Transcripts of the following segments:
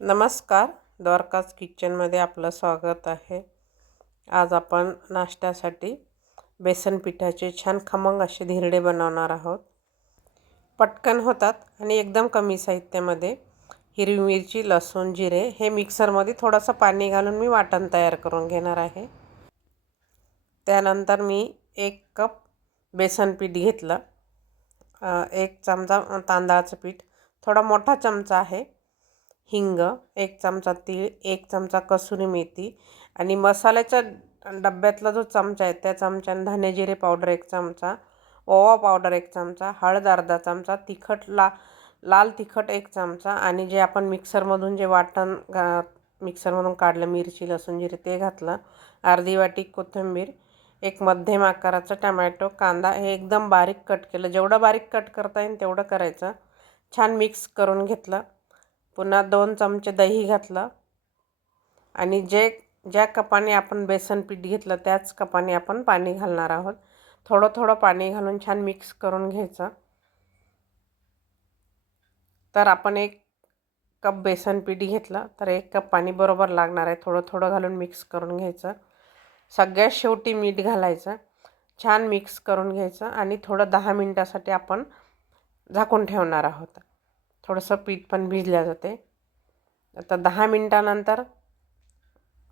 नमस्कार द्वारकाज किचनमध्ये आपलं स्वागत आहे. आज आपण नाश्त्यासाठी बेसन पिठाचे छान खमंग असे धिरडे बनवणार आहोत. पटकन होतात आणि एकदम कमी साहित्यामध्ये हिरवी मिरची लसूण जिरे हे मिक्सरमध्ये थोडंसं पाणी घालून मी वाटण तयार करून घेणार आहे. त्यानंतर मी एक कप बेसन पीठ घेतलं. एक चमचा तांदळाचं पीठ. थोडा मोठा चमचा आहे. हिंग एक चमचा तीळ एक चमचा कसुरी मेथी आणि मसाल्याच्या डब्यातला जो चमचा आहे त्या चमच्यानं धने जिरे पावडर एक चमचा ओवा पावडर एक चमचा हळद अर्धा चमचा तिखट ला लाल तिखट एक चमचा आणि जे आपण मिक्सरमधून जे वाटण घा मिक्सरमधून काढलं मिरची लसूण जिरे ते घातलं अर्धी वाटी कोथिंबीर एक मध्यम आकाराचा टमॅटो कांदा हे एकदम बारीक कट केलं. जेवढं बारीक कट करता येईल तेवढं करायचं. छान मिक्स करून घेतलं. पुन्हा दोन चमचे दही घातलं. आणि जे ज्या कपाने आपण बेसन पीठ घेतलं त्याच कपाने आपण पाणी घालणार आहोत. थोडं थोडं पाणी घालून छान मिक्स करून घ्यायचं. तर आपण एक कप बेसन पीठ घेतलं तर एक कप पाणी बरोबर लागणार आहे. थोडं थोडं घालून मिक्स करून घ्यायचं. सगळ्यात शेवटी मीठ घालायचं. छान मिक्स करून घ्यायचं. आणि थोडं दहा मिनटासाठी आपण झाकून ठेवणार आहोत. थोडंसं पीठ पण भिजल्या जाते. आता दहा मिनटानंतर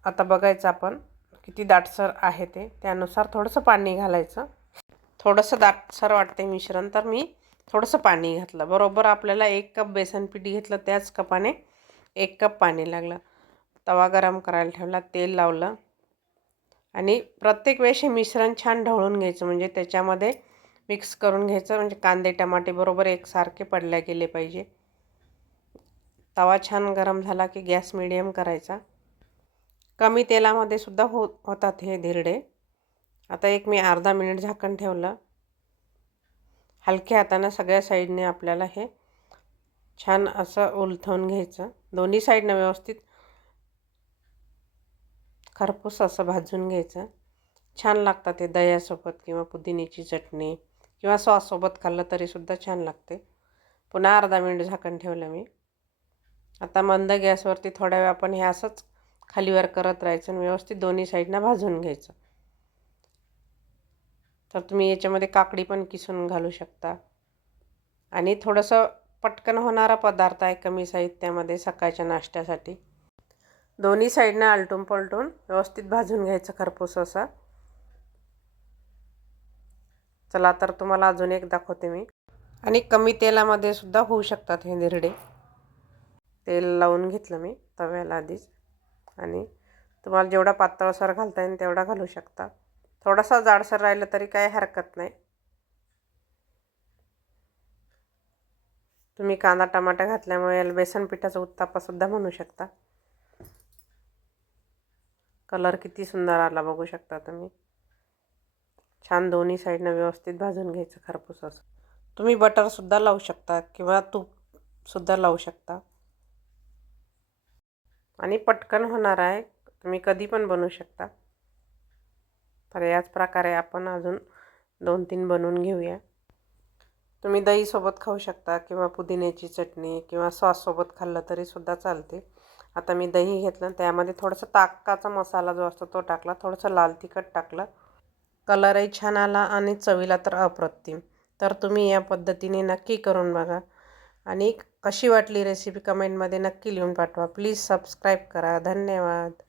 आता बघायचं आपण किती दाटसर आहे ते. त्यानुसार थोडंसं पाणी घालायचं. थोडंसं दाटसर वाटते मिश्रण तर मी थोडंसं पाणी घातलं. बरोबर आपल्याला एक कप बेसन पीठ घेतलं त्याच कपाने एक कप पाणी लागलं. तवा गरम करायला ठेवला तेल लावलं. आणि प्रत्येक वेळेस हे मिश्रण छान ढवळून घ्यायचं. म्हणजे त्याच्यामध्ये मिक्स करून घ्यायचं. म्हणजे कांदे टमाटे बरोबर एकसारखे पडल्या गेले पाहिजे. तवा छान गरम झाला की गॅस मिडियम करायचा. कमी तेलामध्ये सुद्धा हो होतात हे धिरडे. आता एक मी अर्धा मिनिट झाकण ठेवलं. हलक्या हातानं सगळ्या साईडने आपल्याला हे छान असं उलथवून घ्यायचं. दोन्ही साईडनं व्यवस्थित खरपूस असं भाजून घ्यायचं. छान लागतात ते दह्यासोबत किंवा पुदिन्याची चटणी किंवा सॉससोबत खाल्लं तरीसुद्धा छान लागते. पुन्हा अर्धा मिनिट झाकण ठेवलं मी. आता मंद गॅसवरती थोड्या वेळ आपण हे असंच खालीवर करत राहायचं आणि व्यवस्थित दोन्ही साईडनं भाजून घ्यायचं. तर तुम्ही याच्यामध्ये काकडी पण किसून घालू शकता. आणि थोडंसं पटकन होणारा पदार्थ आहे कमी साहित्यामध्ये सकाळच्या नाश्त्यासाठी. दोन्ही साईडनं आलटून पलटून व्यवस्थित भाजून घ्यायचं खरपूस असा. चला तर तुम्हाला अजून एक दाखवते मी. आणि कमी तेलामध्ये सुद्धा होऊ शकतात हे धिरडे. तेल लावून घेतलं मी तव्याला आधीच. आणि तुम्हाला जेवढा पातळसर घालता येईल तेवढा घालू शकता. थोडासा जाडसर राहिलं तरी काही हरकत नाही. तुम्ही कांदा टमाटा घातल्यामुळे बेसन पिठाचा उत्तापासुद्धा म्हणू शकता. कलर किती सुंदर आला बघू शकता तुम्ही. छान दोन्ही साईडनं व्यवस्थित भाजून घ्यायचं खरपूस असं. तुम्ही बटरसुद्धा लावू शकता किंवा तूपसुद्धा लावू शकता. आणि पटकन होणार आहे. तुम्ही कधी पण बनवू शकता. तर याच प्रकारे आपण अजून दोन तीन बनवून घेऊया. तुम्ही दहीसोबत खाऊ शकता किंवा पुदिन्याची चटणी किंवा सॉससोबत खाल्लं तरीसुद्धा चालते. आता मी दही घेतलं. त्यामध्ये थोडंसं ताकाचा मसाला जो असतो तो टाकला. थोडंसं लाल तिखट टाकलं. कलरही छान आला आणि चवीला तर अप्रतिम. तर तुम्ही या पद्धतीने नक्की करून बघा. आणि कशी वाटली रेसिपी कमेंटमध्ये नक्की लिहून पाठवा. प्लीज सबस्क्राईब करा. धन्यवाद.